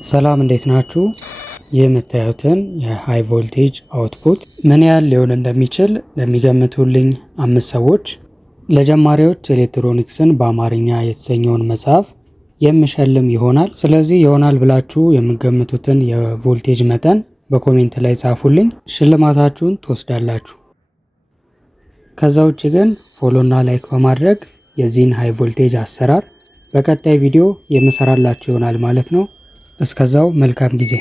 ሰላም እንዴት ናችሁ? የምታዩትን የሃይ ቮልቴጅ አውትፑት ምን ያህል ሊሆን እንደሚችል ለሚገምቱልኝ 5 ሰዎች ለጀማሪዎች ኤሌክትሮኒክስን በአማርኛ የተሰኘውን መጽሐፍ የምሸልም ይሆናል። ስለዚህ ይሆናል ብላችሁ የምትገምቱትን የቮልቴጅ መጠን በኮሜንት ላይ ጻፉልኝ፣ ሽልማታችሁን ትወስዳላችሁ። ከዛ ውጭ ግን ፎሎና ላይክ በማድረግ የዚህን ሃይ ቮልቴጅ አሰራር በቀጣይ ቪዲዮ የምሰራላችሁ ይሆናል ማለት ነው። እስከዛው መልካም ጊዜ